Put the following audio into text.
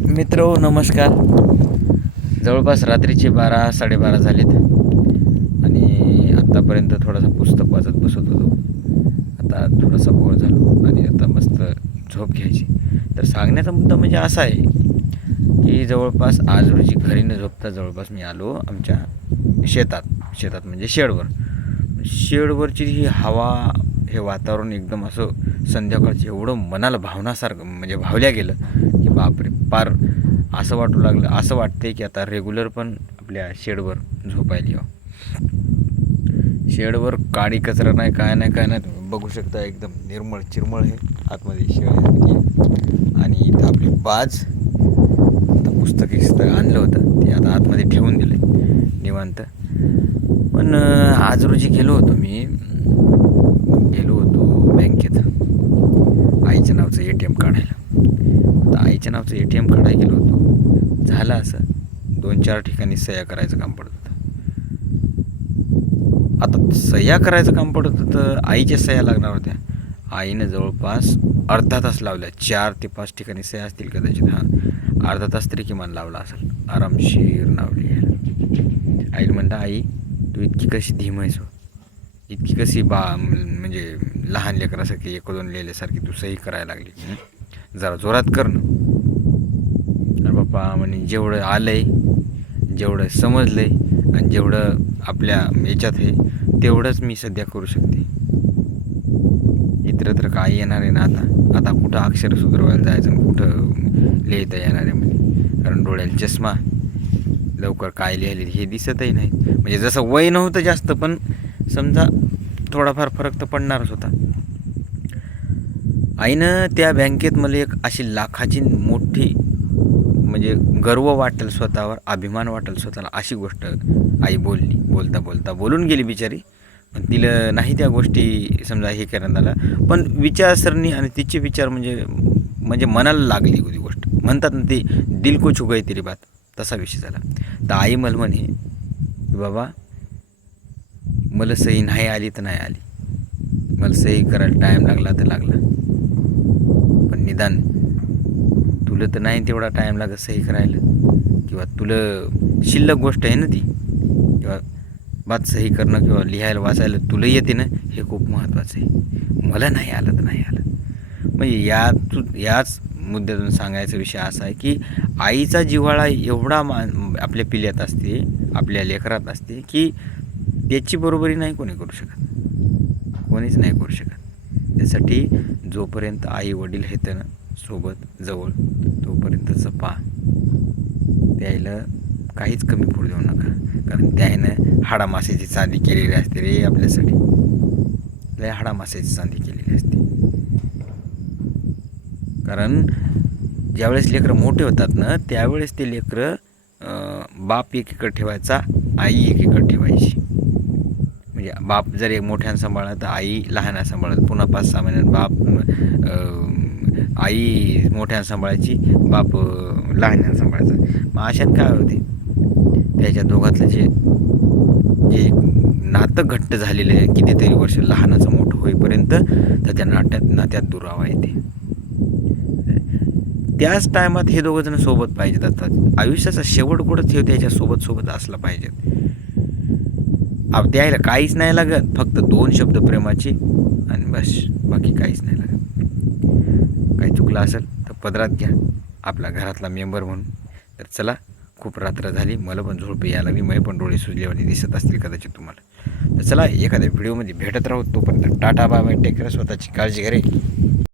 मित्र नमस्कार. जवळपास रात्रीचे 12-12:30 झालेत आणि आत्तापर्यंत थोडासा पुस्तक वाचत बसत होतो. आता थोडासा बोर झालो आणि आता मस्त झोप घ्यायची. तर सांगण्याचा मुद्दा म्हणजे असा आहे की जवळपास आज रोजी घरी न झोपता जवळपास मी आलो आमच्या शेतात म्हणजे शेडवरची ही हवा, हे वातावरण एकदम असं संध्याकाळचं एवढं मनाला भावण्यासारखं म्हणजे भावल्या गेलं की बापरे, पार असं वाटू लागलं, असं वाटते की आता रेग्युलर पण आपल्या शेडवर झोपायला यावं. शेडवर काडी कचरा नाही, काय नाही तुम्ही बघू शकता, एकदम निर्मळ चिरमळ हे आतमध्ये शेड आहे. आणि इथं आपले बाज आता पुस्तक आणलं होतं ते आता आतमध्ये ठेवून दिलं निवांत. पण आज रोजी गेलो होतो बँकेत आईच्या नावचं ATM काढायला. आता आईच्या नावचं ATM काढायला गेलो होतो. झालं असं 2-4 ठिकाणी सह्या करायचं काम पडत होतं. आता सह्या करायचं काम पडत होतं तर आईच्या सह्या लागणार होत्या. आईनं जवळपास अर्धा तास लावल्या. 4 ते 5 ठिकाणी सह्या असतील कदाचित. अर्धा तास तरी किमान लावला असेल. आरामशीर नावली. आईला म्हणता, आई तू इतकी कशी धीमयस हो, इतकी कशी म्हणजे लहान लेकरासारखी 1-2 लिहिल्यासारखी तू सही करायला लागली, जरा जोरात कर ना. अरे बाप्पा म्हणे, जेवढं आलंय, जेवढं समजलंय आणि जेवढं आपल्या याच्यात आहे तेवढंच मी सध्या करू शकते. इतरत्र काय येणार आहे ना. आता कुठं अक्षर सुधारवायला जायचं आणि कुठं लिहिता येणार आहे म्हणे, कारण डोळ्याला चष्मा, लवकर काय लिहिले हे दिसतही नाही. म्हणजे जसं वय नव्हतं जास्त, पण समजा थोडाफार फरक तर पडणारच होता. आईनं त्या बँकेत मला एक अशी लाखाची मोठी म्हणजे गर्व वाटेल स्वतःवर, अभिमान वाटेल स्वतःला, अशी गोष्ट आई बोलली. बोलता बोलून गेली बिचारी. पण तिला नाही त्या गोष्टी समजा हे करण्यात आलं, पण विचारसरणी आणि तिचे विचार म्हणजे मनाला लागली होती गोष्ट. म्हणतात ना ते दिल को छू गई तेरी बात, तसा विषय झाला. तर आई मला म्हणे, बाबा मला सही नाही आली तर नाही आली, मला सही करायला टाईम लागला तर लागला, पण निदान तुला तर नाही तेवढा टाईम लागत सही करायला, किंवा तुला शिल्लक गोष्ट आहे ना ती, किंवा बात सही करणं किंवा लिहायला वाचायला तुला येते ना, हे खूप महत्त्वाचं आहे. मला नाही आलं तर नाही आलं. म्हणजे याच मुद्द्यातून सांगायचा विषय असा आहे की आईचा जिव्हाळा एवढा आपल्या पिल्यात असते, आपल्या लेकरात असते, की त्याची बरोबरी नाही कोणी करू शकत, कोणीच नाही करू शकत. त्यासाठी जोपर्यंत आई वडील आहेत ना सोबत जवळ, तोपर्यंत जपा. त्याला काहीच कमी पडू देऊ नका, कारण त्यानं हाडामासेची चांदी केलेली असते रे आपल्यासाठी. लय हाडामासेची चांदी केलेली असते. कारण ज्यावेळेस लेकरं मोठे होतात ना, त्यावेळेस ते लेकरं बाप एकीकडे ठेवायचा, आई एकीकडे ठेवायची. म्हणजे बाप जर एक मोठ्यानं सांभाळला तर आई लहानानं सांभाळत, पुन्हा 5-6 महिन्यात आई मोठ्यानं सांभाळायची, बाप लहानानं सांभाळायचा. मग अशात काय होते, त्याच्या दोघातलं जे नातं घट्ट झालेलं आहे कितीतरी वर्ष लहानाचं मोठं होईपर्यंत, तर त्या नात्यात दुरावा येते. त्याच टायमात हे दोघं जण सोबत पाहिजेत असतात. आयुष्याचा शेवट कुठं ठेव त्याच्या सोबत असला पाहिजेत. द्यायला काहीच नाही लागत, फक्त 2 शब्द प्रेमाचे आणि बस, बाकी काहीच नाही लागत. काही चुकलं असेल तर पदरात घ्या आपला घरातला मेंबर म्हणून. तर चला, खूप रात्र झाली, मला पण झोप यायला लागली, मी पण डोळे सुजल्यावानी दिसत असतील कदाचित तुम्हाला. तर चला, एखाद्या व्हिडिओमध्ये भेटत राहू. तोपर्यंत tata bye bye, take care, स्वतःची काळजी घ्या रे.